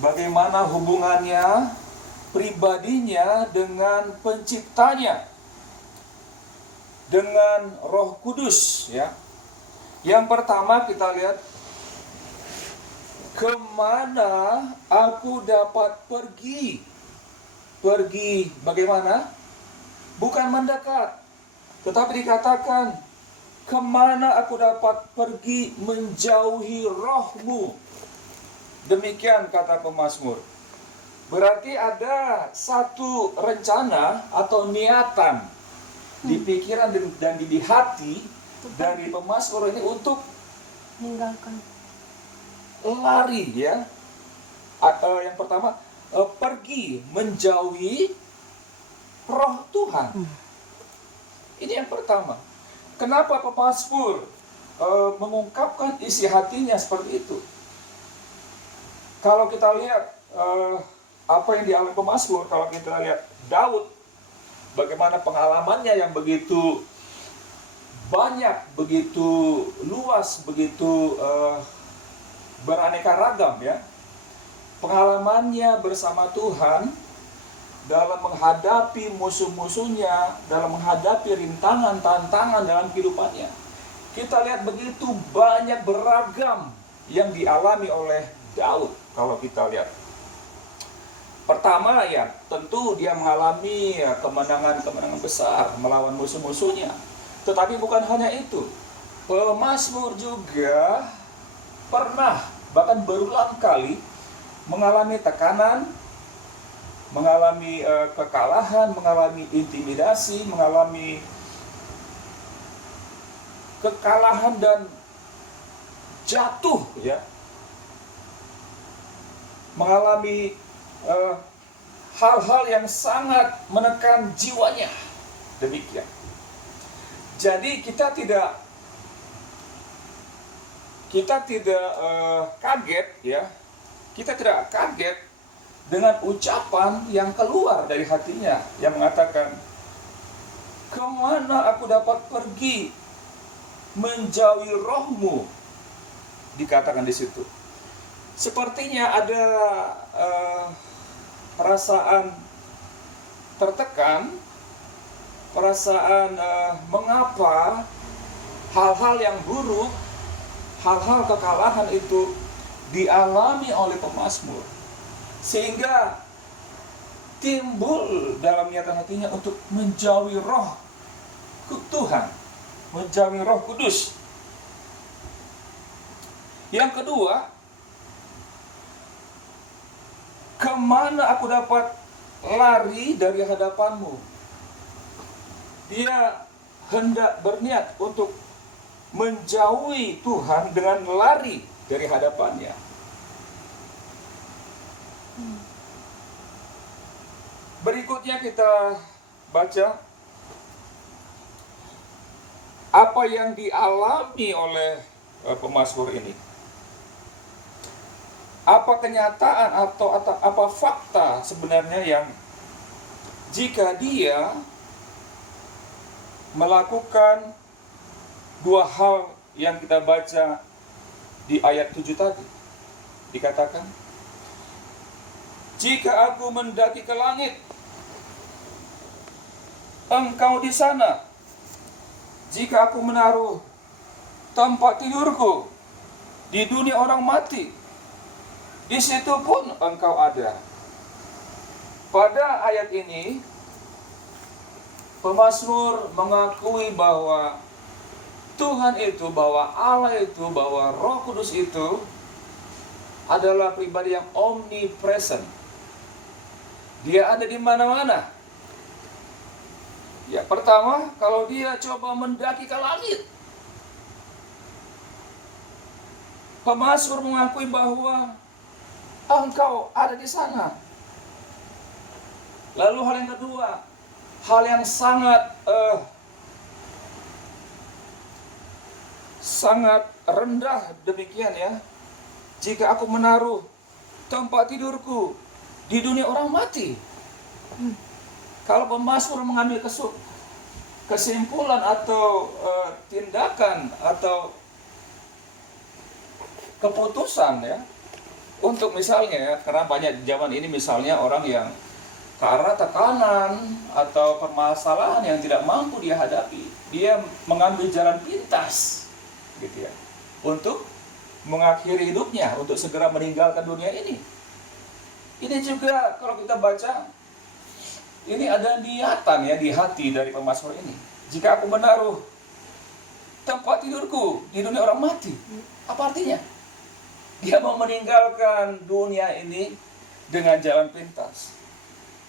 bagaimana hubungannya pribadinya dengan penciptanya, dengan Roh Kudus, ya. Yang pertama kita lihat, kemana aku dapat pergi? Pergi bagaimana? Bukan mendekat, tetapi dikatakan, kemana aku dapat pergi menjauhi rohmu? Demikian kata pemazmur. Berarti ada satu rencana atau niatan di pikiran dan di hati dari pemazmur ini untuk meninggalkan, lari, ya. Yang pertama, pergi menjauhi roh Tuhan. Ini yang pertama. Kenapa pemazmur mengungkapkan isi hatinya seperti itu? Kalau kita lihat apa yang dialami pemazmur, kalau kita lihat Daud, bagaimana pengalamannya yang begitu banyak, begitu luas, begitu beraneka ragam, ya. Pengalamannya bersama Tuhan dalam menghadapi musuh-musuhnya, dalam menghadapi rintangan, tantangan dalam kehidupannya. Kita lihat begitu banyak beragam yang dialami oleh Daud. Kalau kita lihat, pertama, ya, tentu dia mengalami kemenangan-kemenangan besar melawan musuh-musuhnya. Tetapi bukan hanya itu, pemazmur juga pernah, bahkan berulang kali mengalami tekanan, mengalami kekalahan, mengalami intimidasi, mengalami kekalahan dan jatuh, ya, mengalami hal-hal yang sangat menekan jiwanya. Demikian. Jadi kita tidak kaget, ya. Kita tidak kaget dengan ucapan yang keluar dari hatinya yang mengatakan, kemana aku dapat pergi menjauhi rohmu? Dikatakan di situ. Sepertinya ada perasaan tertekan, perasaan mengapa hal-hal yang buruk, hal-hal kekalahan itu dialami oleh pemazmur, sehingga timbul dalam niatan hatinya untuk menjauhi roh Tuhan, menjauhi Roh Kudus. Yang kedua, kemana aku dapat lari dari hadapanmu? Dia hendak berniat untuk menjauhi Tuhan dengan lari dari hadapannya. Berikutnya kita baca apa yang dialami oleh pemazmur ini. Apa kenyataan atau apa fakta sebenarnya yang jika dia melakukan dua hal yang kita baca di ayat 7 tadi. Dikatakan, jika aku mendaki ke langit, engkau di sana. Jika aku menaruh tempat tidurku di dunia orang mati, di situ pun engkau ada. Pada ayat ini, pemazmur mengakui bahwa Tuhan itu, bahwa Allah itu, bahwa Roh Kudus itu adalah pribadi yang omnipresent. Dia ada di mana-mana. Ya, pertama, kalau dia coba mendaki ke langit, pemazmur mengakui bahwa engkau ada di sana. Lalu hal yang kedua, hal yang sangat rendah demikian, ya. Jika aku menaruh tempat tidurku di dunia orang mati. Kalau pemazmur mengambil kesimpulan atau tindakan atau keputusan, ya, Untuk misalnya, karena banyak zaman ini misalnya orang yang karena tekanan atau permasalahan yang tidak mampu dia hadapi, dia mengambil jalan pintas, gitu ya, untuk mengakhiri hidupnya, untuk segera meninggalkan dunia ini. Ini juga kalau kita baca, ini ada niatan ya di hati dari pemazmur ini. Jika aku menaruh tempat tidurku di dunia orang mati, apa artinya? Dia mau meninggalkan dunia ini dengan jalan pintas.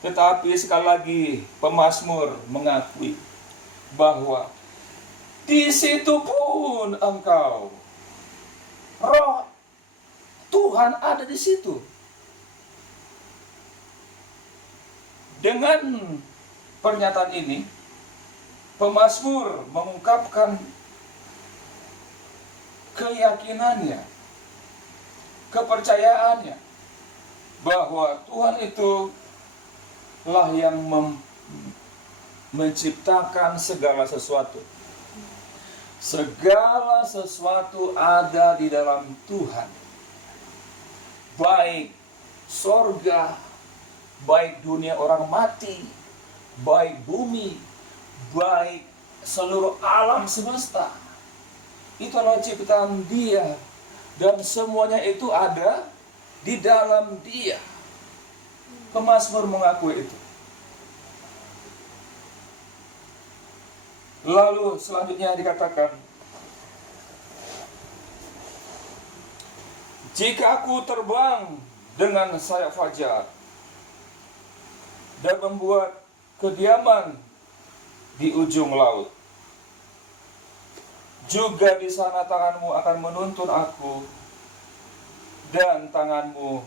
Tetapi sekali lagi pemazmur mengakui bahwa di situ pun engkau, roh Tuhan ada di situ. Dengan pernyataan ini, pemazmur mengungkapkan keyakinannya, kepercayaannya bahwa Tuhan itu lah yang menciptakan segala sesuatu. Segala sesuatu ada di dalam Tuhan. Baik sorga, baik dunia orang mati, baik bumi, baik seluruh alam semesta. Itu adalah ciptaan Dia. Dan semuanya itu ada di dalam Dia. Pemazmur mengakui itu. Lalu selanjutnya dikatakan, jika aku terbang dengan sayap fajar dan membuat kediaman di ujung laut, juga di sana tanganmu akan menuntun aku dan tanganmu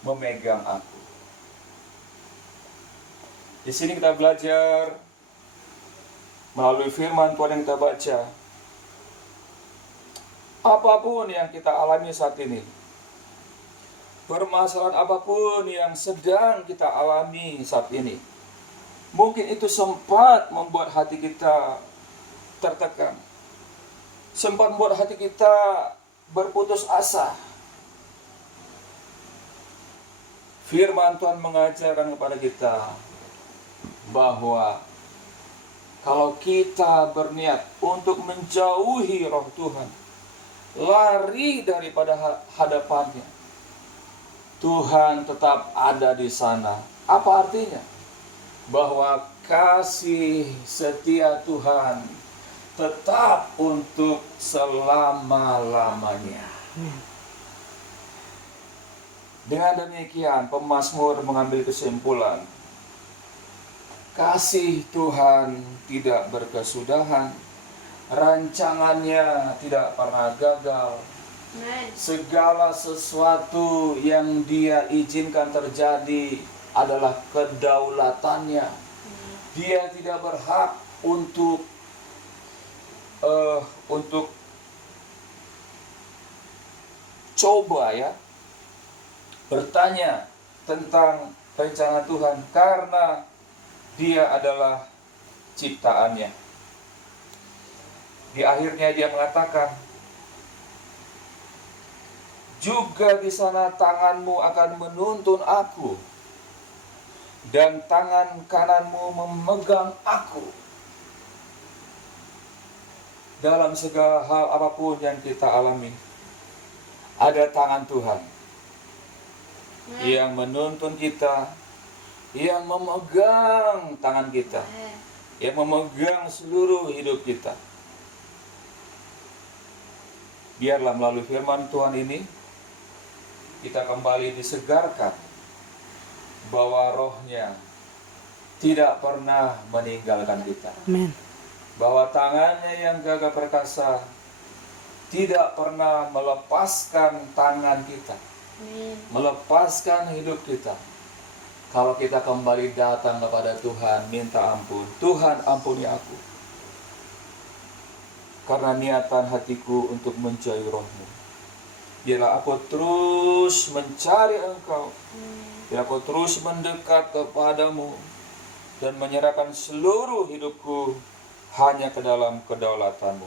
memegang aku. Di sini kita belajar melalui firman Tuhan yang kita baca, apapun yang kita alami saat ini, permasalahan apapun yang sedang kita alami saat ini, mungkin itu sempat membuat hati kita tertekan, sempat membuat hati kita berputus asa. Firman Tuhan mengajarkan kepada kita bahwa kalau kita berniat untuk menjauhi roh Tuhan, lari daripada hadapannya, Tuhan tetap ada di sana. Apa artinya? Bahwa kasih setia Tuhan tetap untuk selama-lamanya. Dengan demikian, pemazmur mengambil kesimpulan, kasih Tuhan tidak berkesudahan, rancangannya tidak pernah gagal. Segala sesuatu yang Dia izinkan terjadi adalah kedaulatannya. Dia tidak berhak untuk coba ya bertanya tentang rencana Tuhan, karena Dia adalah ciptaannya. Di akhirnya Dia mengatakan, juga di sana tanganmu akan menuntun aku, dan tangan kananmu memegang aku. Dalam segala hal apapun yang kita alami, ada tangan Tuhan yang menuntun kita, yang memegang tangan kita, yang memegang seluruh hidup kita. Biarlah melalui firman Tuhan ini kita kembali disegarkan bahwa rohnya tidak pernah meninggalkan kita. Amen. Bahwa tangannya yang gagah perkasa tidak pernah melepaskan tangan kita, melepaskan hidup kita. Kalau kita kembali datang kepada Tuhan, minta ampun, Tuhan ampuni aku, karena niatan hatiku untuk mencari roh-Mu. Biarlah aku terus mencari Engkau, biarlah aku terus mendekat kepadamu, dan menyerahkan seluruh hidupku hanya ke dalam kedaulatan-Mu.